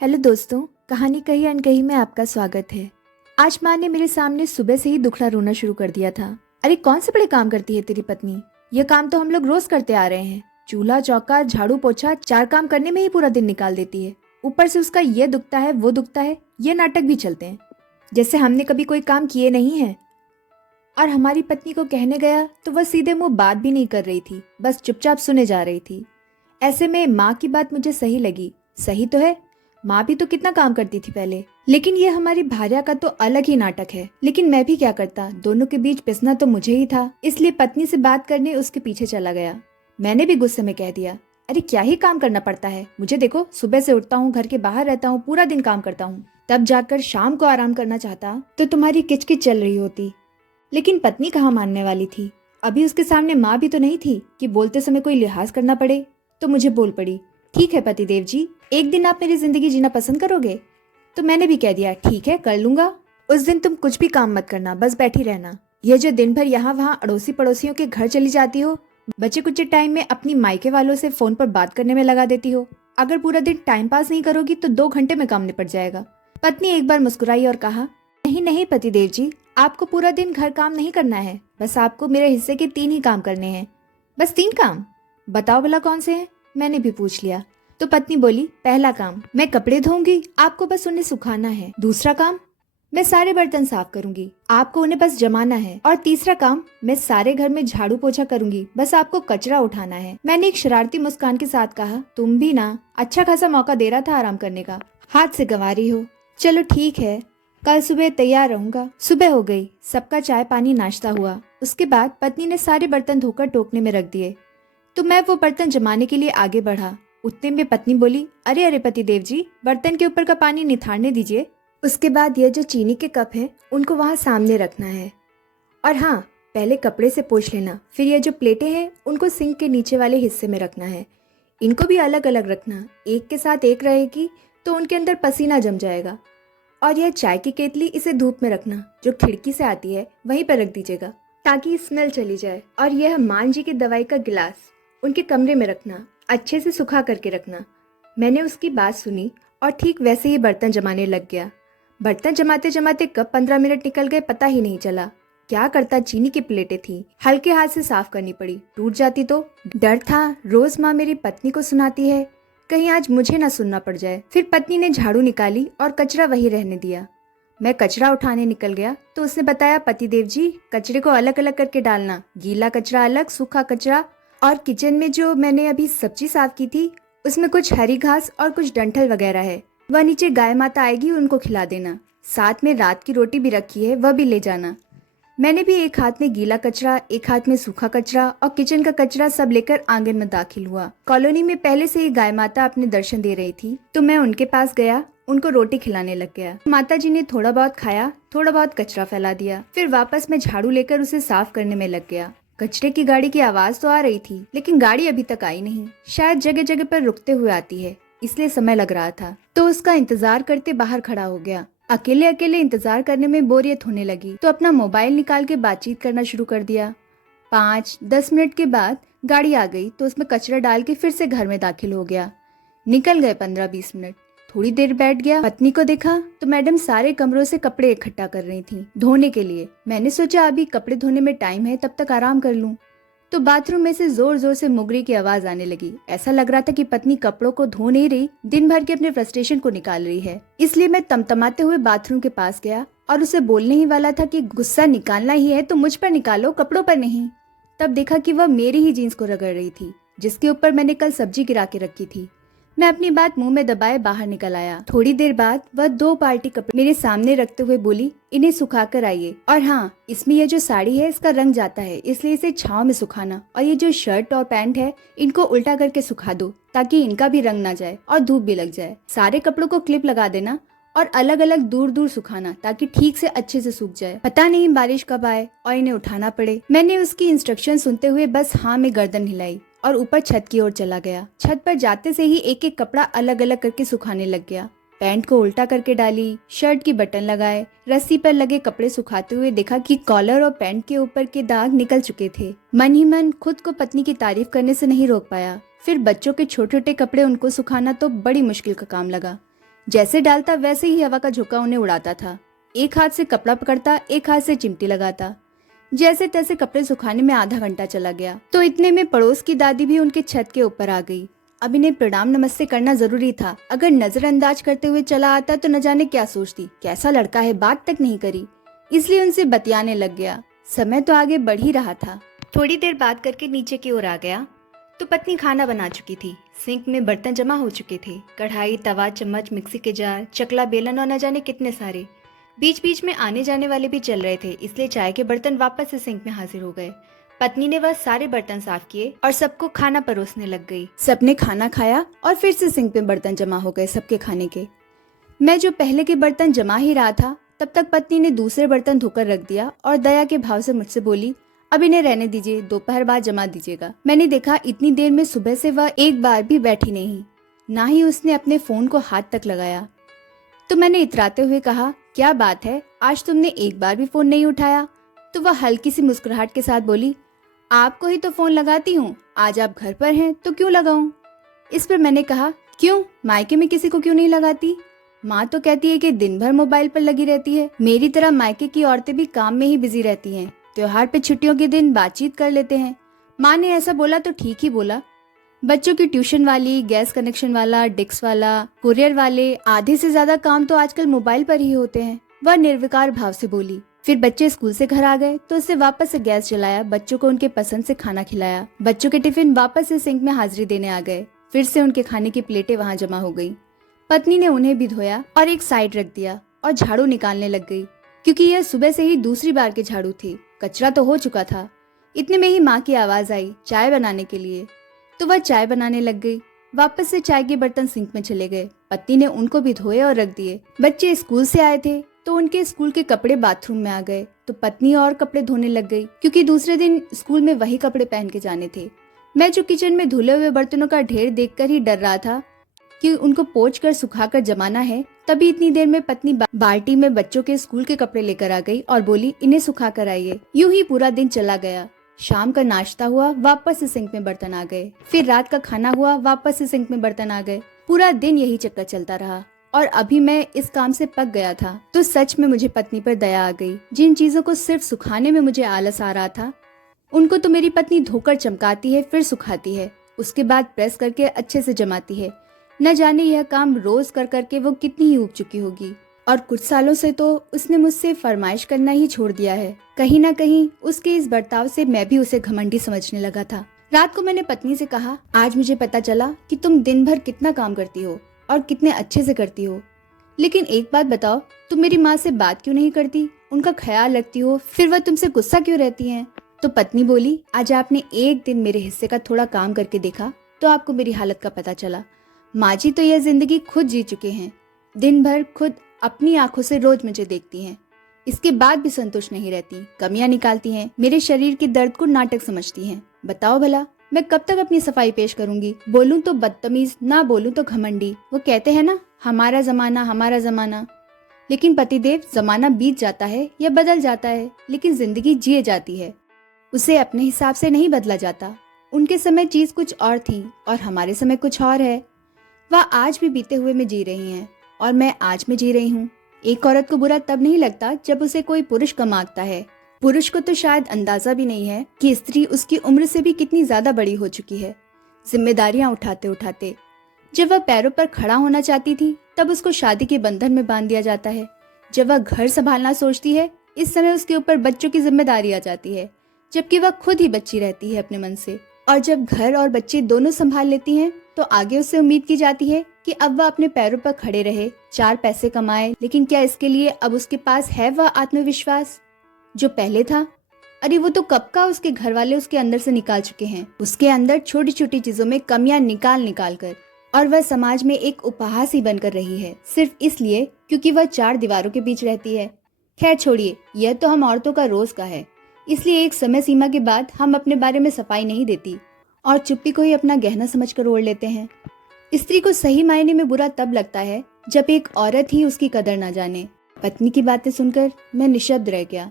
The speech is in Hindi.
हेलो दोस्तों, कहानी कही अनकही में आपका स्वागत है। आज माँ ने मेरे सामने सुबह से ही दुखड़ा रोना शुरू कर दिया था। अरे कौन से बड़े काम करती है तेरी पत्नी? ये काम तो हम लोग रोज करते आ रहे हैं। चूल्हा चौका झाड़ू पोछा 4 काम करने में ही पूरा दिन निकाल देती है। ऊपर से उसका ये दुखता है वो दुखता है, ये नाटक भी चलते हैं जैसे हमने कभी कोई काम किए नहीं है। और हमारी पत्नी को कहने गया तो वह सीधे मुंह बात भी नहीं कर रही थी, बस चुपचाप सुने जा रही थी। ऐसे में माँ की बात मुझे सही लगी। सही तो है, माँ भी तो कितना काम करती थी पहले। लेकिन ये हमारी भार्या का तो अलग ही नाटक है। लेकिन मैं भी क्या करता, दोनों के बीच पिसना तो मुझे ही था। इसलिए पत्नी से बात करने उसके पीछे चला गया। मैंने भी गुस्से में कह दिया, अरे क्या ही काम करना पड़ता है, मुझे देखो सुबह से उठता हूँ, घर के बाहर रहता हूँ, पूरा दिन काम करता हूँ, तब जाकर शाम को आराम करना चाहता तो तुम्हारी किचकिच चल रही होती। लेकिन पत्नी कहाँ मानने वाली थी। अभी उसके सामने माँ भी तो नहीं थी कि बोलते समय कोई लिहाज करना पड़े। तो मुझे बोल पड़ी, ठीक है पतिदेव जी, एक दिन आप मेरी जिंदगी जीना पसंद करोगे? तो मैंने भी कह दिया, ठीक है कर लूंगा। उस दिन तुम कुछ भी काम मत करना, बस बैठी रहना। यह जो दिन भर यहाँ वहाँ अड़ोसी पड़ोसियों के घर चली जाती हो, बचे कुछ टाइम में अपनी मायके वालों से फोन पर बात करने में लगा देती हो। अगर पूरा दिन टाइम पास नहीं करोगी तो 2 घंटे में काम निपट जाएगा। पत्नी एक बार मुस्कुराई और कहा, नहीं नहीं पतिदेव जी, आपको पूरा दिन घर काम नहीं करना है, बस आपको मेरे हिस्से के 3 ही काम करने हैं। बस 3 काम? बताओ भला कौन से हैं? मैंने भी पूछ लिया। तो पत्नी बोली, पहला काम मैं कपड़े धोऊंगी, आपको बस उन्हें सुखाना है। दूसरा काम मैं सारे बर्तन साफ करूंगी, आपको उन्हें बस जमाना है। और तीसरा काम मैं सारे घर में झाड़ू पोछा करूंगी, बस आपको कचरा उठाना है। मैंने एक शरारती मुस्कान के साथ कहा, तुम भी ना अच्छा खासा मौका दे रहा था आराम करने का, हाथ से गंवा रही हो। चलो ठीक है, कल सुबह तैयार रहूंगा। सुबह हो गई, सबका चाय पानी नाश्ता हुआ। उसके बाद पत्नी ने सारे बर्तन धोकर टोकने में रख दिए तो मैं वो बर्तन जमाने के लिए आगे बढ़ा। उतने में पत्नी बोली, अरे अरे पतिदेव जी, बर्तन के ऊपर का पानी निथारने दीजिए। उसके बाद ये जो चीनी के कप हैं उनको वहाँ सामने रखना है। और हाँ, पहले कपड़े से पोंछ लेना, फिर ये जो प्लेटें हैं उनको सिंक के नीचे वाले हिस्से में रखना है। इनको भी अलग अलग रखना, एक के साथ एक रहेगी तो उनके अंदर पसीना जम जाएगा। और यह चाय की केतली, इसे धूप में रखना, जो खिड़की से आती है वहीं पर रख दीजिएगा ताकि स्मेल चली जाए। और यह मान जी की दवाई का गिलास उनके कमरे में रखना, अच्छे से सुखा करके रखना। मैंने उसकी बात सुनी और ठीक वैसे ही बर्तन जमाने लग गया। बर्तन जमाते जमाते कब 15 मिनट निकल गए पता ही नहीं चला। क्या करता, चीनी की प्लेटें थी, हल्के हाथ से साफ करनी पड़ी, टूट जाती तो। डर था, रोज माँ मेरी पत्नी को सुनाती है, कहीं आज मुझे ना सुनना पड़ जाए। फिर पत्नी ने झाड़ू निकाली और कचरा वही रहने दिया। मैं कचरा उठाने निकल गया तो उसने बताया, पतिदेव जी कचरे को अलग अलग करके डालना, गीला कचरा अलग, सूखा कचरा। और किचन में जो मैंने अभी सब्जी साफ की थी उसमें कुछ हरी घास और कुछ डंठल वगैरह है, वह नीचे गाय माता आएगी उनको खिला देना। साथ में रात की रोटी भी रखी है, वह भी ले जाना। मैंने भी एक हाथ में गीला कचरा, एक हाथ में सूखा कचरा और किचन का कचरा सब लेकर आंगन में दाखिल हुआ। कॉलोनी में पहले से ही गाय माता अपने दर्शन दे रही थी तो मैं उनके पास गया, उनको रोटी खिलाने लग गया। माता जी ने थोड़ा बहुत खाया, थोड़ा बहुत कचरा फैला दिया। फिर वापस मैं झाड़ू लेकर उसे साफ करने में लग गया। कचरे की गाड़ी की आवाज तो आ रही थी लेकिन गाड़ी अभी तक आई नहीं। शायद जगह जगह पर रुकते हुए आती है, इसलिए समय लग रहा था। तो उसका इंतजार करते बाहर खड़ा हो गया। अकेले अकेले इंतजार करने में बोरियत होने लगी तो अपना मोबाइल निकाल के बातचीत करना शुरू कर दिया। 5-10 मिनट के बाद गाड़ी आ गई तो उसमें कचरा डाल के फिर से घर में दाखिल हो गया। निकल गए 15-20 मिनट। थोड़ी देर बैठ गया, पत्नी को देखा तो मैडम सारे कमरों से कपड़े इकट्ठा कर रही थी धोने के लिए। मैंने सोचा अभी कपड़े धोने में टाइम है, तब तक आराम कर लूं। तो बाथरूम में से जोर जोर से मुगरी की आवाज आने लगी। ऐसा लग रहा था कि पत्नी कपड़ों को धो नहीं रही, दिन भर के अपने फ्रस्ट्रेशन को निकाल रही है। इसलिए मैं तमतमाते हुए बाथरूम के पास गया और उसे बोलने ही वाला था कि गुस्सा निकालना ही है तो मुझ पर निकालो, कपड़ों पर नहीं। तब देखा कि वह मेरी ही जीन्स को रगड़ रही थी जिसके ऊपर मैंने कल सब्जी गिरा के रखी थी। मैं अपनी बात मुंह में दबाए बाहर निकल आया। थोड़ी देर बाद वह 2 पार्टी कपड़े मेरे सामने रखते हुए बोली, इन्हें सुखा कर आइए। और हाँ, इसमें यह जो साड़ी है इसका रंग जाता है, इसलिए इसे छांव में सुखाना। और ये जो शर्ट और पैंट है इनको उल्टा करके सुखा दो ताकि इनका भी रंग ना जाए और धूप भी लग जाए। सारे कपड़ों को क्लिप लगा देना और अलग अलग दूर दूर सुखाना ताकि ठीक से अच्छे से सूख जाए। पता नहीं बारिश कब आए और इन्हें उठाना पड़े। मैंने उसकी इंस्ट्रक्शन सुनते हुए बस हाँ में गर्दन हिलाई और ऊपर छत की ओर चला गया। छत पर जाते से ही एक एक कपड़ा अलग अलग करके सुखाने लग गया। पैंट को उल्टा करके डाली, शर्ट की बटन लगाए, रस्सी पर लगे कपड़े सुखाते हुए देखा कि कॉलर और पैंट के ऊपर के दाग निकल चुके थे। मन ही मन खुद को पत्नी की तारीफ करने से नहीं रोक पाया। फिर बच्चों के छोटे छोटे कपड़े, उनको सुखाना तो बड़ी मुश्किल का काम लगा। जैसे डालता वैसे ही हवा का झोंका उन्हें उड़ाता था। एक हाथ से कपड़ा पकड़ता, एक हाथ से चिमटी लगाता। जैसे तैसे कपड़े सुखाने में आधा घंटा चला गया तो इतने में पड़ोस की दादी भी उनके छत के ऊपर आ गई। अब इन्हें प्रणाम नमस्ते करना जरूरी था। अगर नजरअंदाज करते हुए चला आता तो न जाने क्या सोचती, कैसा लड़का है, बात तक नहीं करी। इसलिए उनसे बतियाने लग गया। समय तो आगे बढ़ ही रहा था। थोड़ी देर बात करके नीचे की ओर आ गया तो पत्नी खाना बना चुकी थी। सिंक में बर्तन जमा हो चुके थे, कढ़ाई, तवा, चम्मच, मिक्सी के जार, चकला, बेलन और न जाने कितने सारे। बीच बीच में आने जाने वाले भी चल रहे थे, इसलिए चाय के बर्तन वापस से सिंक में हाजिर हो गए। पत्नी ने वह सारे बर्तन साफ किए और सबको खाना परोसने लग गई। सबने खाना खाया और फिर से सिंक में बर्तन जमा हो गए सबके खाने के। मैं जो पहले के बर्तन जमा ही रहा था तब तक पत्नी ने दूसरे बर्तन धोकर रख दिया और दया के भाव से मुझसे बोली, अब इन्हें रहने दीजिए, दोपहर बाद जमा दीजिएगा। मैंने देखा इतनी देर में सुबह से वह एक बार भी बैठी नहीं, ना ही उसने अपने फोन को हाथ तक लगाया। तो मैंने इतराते हुए कहा, क्या बात है, आज तुमने एक बार भी फोन नहीं उठाया? तो वह हल्की सी मुस्कुराहट के साथ बोली, आपको ही तो फोन लगाती हूँ, आज आप घर पर हैं तो क्यों लगाऊं? इस पर मैंने कहा, क्यों, मायके में किसी को क्यों नहीं लगाती? माँ तो कहती है कि दिन भर मोबाइल पर लगी रहती है। मेरी तरह मायके की औरतें भी काम में ही बिजी रहती हैं। त्योहार पे छुट्टियों के दिन बातचीत कर लेते हैं। माँ ने ऐसा बोला तो ठीक ही बोला। बच्चों की ट्यूशन वाली, गैस कनेक्शन वाला, डिक्स वाला, कुरियर वाले, आधे से ज्यादा काम तो आजकल मोबाइल पर ही होते हैं। वह निर्विकार भाव से बोली। फिर बच्चे स्कूल से घर आ गए तो उससे वापस से गैस जलाया, बच्चों को उनके पसंद से खाना खिलाया। बच्चों के टिफिन वापस से सिंक में हाजिरी देने आ गए। फिर से उनके खाने की प्लेटें वहां जमा हो गई। पत्नी ने उन्हें भी धोया और एक साइड रख दिया और झाड़ू निकालने लग गई, क्योंकि यह सुबह से ही दूसरी बार की झाड़ू थी। कचरा तो हो चुका था। इतने में ही माँ की आवाज आई चाय बनाने के लिए, तो वह चाय बनाने लग गई। वापस से चाय के बर्तन सिंक में चले गए। पत्नी ने उनको भी धोए और रख दिए। बच्चे स्कूल से आए थे तो उनके स्कूल के कपड़े बाथरूम में आ गए, तो पत्नी और कपड़े धोने लग गई, क्योंकि दूसरे दिन स्कूल में वही कपड़े पहन के जाने थे। मैं जो किचन में धुले हुए बर्तनों का ढेर देखकर ही डर रहा था कि उनको पोंछ कर सुखाकर जमाना है, तभी इतनी देर में पत्नी बाल्टी में बच्चों के स्कूल के कपड़े लेकर आ गई और बोली, इन्हें सुखा कर आइए। यूं ही पूरा दिन चला गया। शाम का नाश्ता हुआ, वापस से सिंक में बर्तन आ गए। फिर रात का खाना हुआ, वापस से सिंक में बर्तन आ गए। पूरा दिन यही चक्कर चलता रहा और अभी मैं इस काम से पक गया था। तो सच में मुझे पत्नी पर दया आ गई। जिन चीजों को सिर्फ सुखाने में मुझे आलस आ रहा था, उनको तो मेरी पत्नी धोकर चमकाती है, फिर सुखाती है, उसके बाद प्रेस करके अच्छे से जमाती है। न जाने यह काम रोज कर करके वो कितनी ही ऊब चुकी होगी। और कुछ सालों से तो उसने मुझसे फरमाइश करना ही छोड़ दिया है। कहीं ना कहीं उसके इस बर्ताव से मैं भी उसे घमंडी समझने लगा था। रात को मैंने पत्नी से कहा, आज मुझे पता चला कि तुम दिन भर कितना काम करती हो और कितने अच्छे से करती हो, लेकिन एक बात बताओ, तुम मेरी माँ से बात क्यों नहीं करती, उनका ख्याल रखती हो, फिर वह तुमसे गुस्सा क्यों रहती हैं? तो पत्नी बोली, आज आपने एक दिन मेरे हिस्से का थोड़ा काम करके देखा तो आपको मेरी हालत का पता चला। माँ जी तो यह जिंदगी खुद जी चुके हैं। दिन भर खुद अपनी आंखों से रोज मुझे देखती हैं, इसके बाद भी संतुष्ट नहीं रहती, कमियां निकालती हैं, मेरे शरीर के दर्द को नाटक समझती हैं। बताओ भला मैं कब तक अपनी सफाई पेश करूंगी? बोलूं तो बदतमीज, ना बोलूं तो घमंडी। वो कहते हैं ना, हमारा जमाना हमारा जमाना। लेकिन पतिदेव, जमाना बीत जाता है या बदल जाता है, लेकिन जिंदगी जिए जाती है, उसे अपने हिसाब से नहीं बदला जाता। उनके समय चीज कुछ और थी और हमारे समय कुछ और है। वह आज भी बीते हुए में जी रही हैं और मैं आज में जी रही हूँ। एक औरत को बुरा तब नहीं लगता जब उसे कोई पुरुष कम आंकता है। पुरुष को तो शायद अंदाजा भी नहीं है कि स्त्री उसकी उम्र से भी कितनी ज्यादा बड़ी हो चुकी है, जिम्मेदारियां उठाते उठाते। जब वह पैरों पर खड़ा होना चाहती थी तब उसको शादी के बंधन में बांध दिया जाता है। जब वह घर संभालना सोचती है, इस समय उसके ऊपर बच्चों की जिम्मेदारी आ जाती है, जबकि वह खुद ही बच्ची रहती है अपने मन से। और जब घर और बच्चे दोनों संभाल लेती हैं तो आगे उससे उम्मीद की जाती है कि अब वह अपने पैरों पर खड़े रहे, चार पैसे कमाए। लेकिन क्या इसके लिए अब उसके पास है वह आत्मविश्वास जो पहले था? अरे वो तो कब का उसके घर वाले उसके अंदर से निकाल चुके हैं, उसके अंदर छोटी छोटी चीजों में कमियां निकाल निकाल कर। और वह समाज में एक उपहास ही बनकर रही है, सिर्फ इसलिए क्योंकि वह चार दीवारों के बीच रहती है। खैर छोड़िए, यह तो हम औरतों का रोज का है, इसलिए एक समय सीमा के बाद हम अपने बारे में सफाई नहीं देती और चुप्पी को ही अपना गहना समझकर ओढ़ लेते हैं। स्त्री को सही मायने में बुरा तब लगता है जब एक औरत ही उसकी कदर ना जाने। पत्नी की बातें सुनकर मैं निशब्द रह गया।